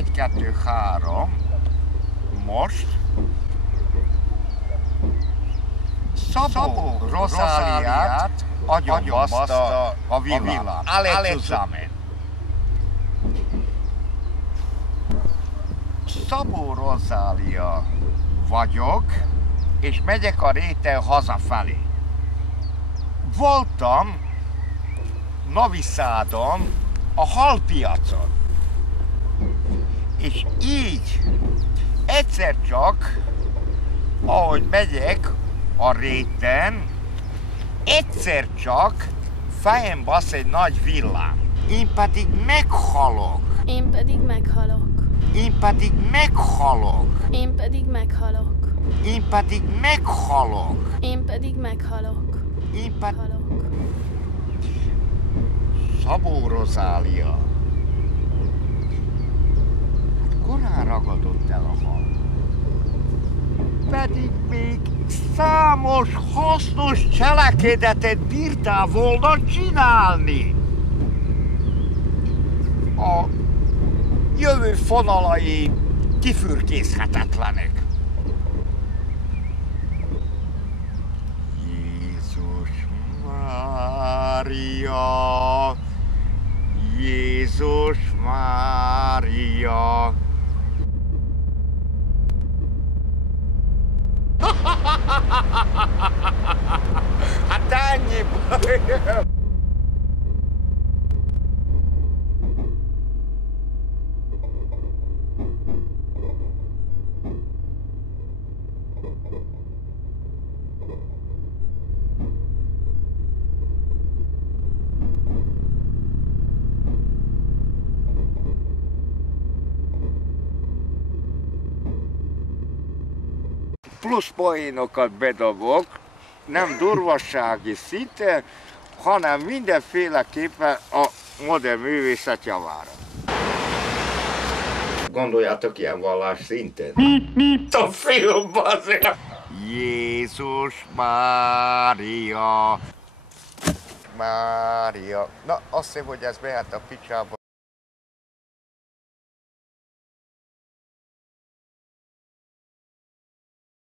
1, 2, 3. Most Szabó Rozáliát agyonbaszta a villám. Alle zusammen. Szabó Rozália vagyok, és megyek a réten hazafelé. Voltam Novi Sadon a halpiacon, és így egyszer csak, ahogy megyek a réten, egyszer csak fejem basz egy nagy villám. Én pedig meghalok. Én pedig meghalok. Én pedig meghalok. Én pedig meghalok. Én pedig meghalok. Én pedig meghalok. Én pedig... Halok. Szabó Rozália. Korán ragadott el a hal. Pedig még számos hasznos cselekedetet bírtál volna csinálni. A jövő fonalai kifürkészhetetlenek. Jézus Mária, Jézus Mária. Hát ennyi baj. Plusz poénokat bedobok, nem durvassági szinten, hanem mindenféleképpen a modern művészet javára. Gondoljátok ilyen vallás szinten? A filmben azért! Jézus Mária! Mária! Na, azt hiszem, hogy ez mehet a picsába.